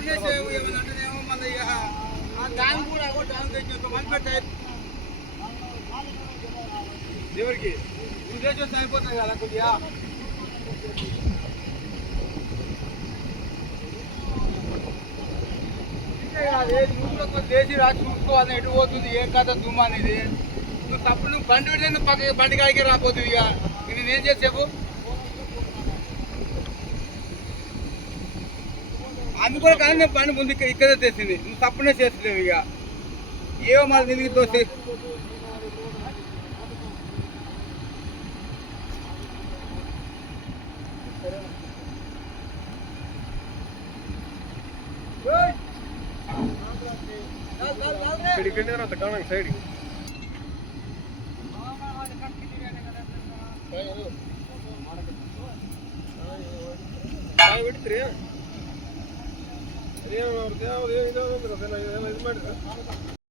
తప్పునే ఏమన్నా అంటేనేమో మళ్ళీ దాని కూడా దాని తెచ్చి మళ్ళీ పెట్టాయి దేవుడికి నువ్వు చేసి వస్తే అయిపోతాయి కదా కొద్దిగా లేచి రాసి చూసుకోవాలి ఎటు పోతుంది ఏ కథ దుమ్మ అనేది నువ్వు తప్పుడు నువ్వు బండి పెడితే నువ్వు పక్క బండి కాడికి రాపోతుంది ఇక నేనేం చేసేపు అందుకో కానీ నేను బండి ముందు ఇక్కడే తెచ్చింది నువ్వు తప్పునే చేస్తలేవు ఇక ఏవో మళ్ళీ నిలిగి తోసి సైడ్ ಬಿಡ್ತೀರಿ ಇದು ಮಾಡಿದ್ರೆ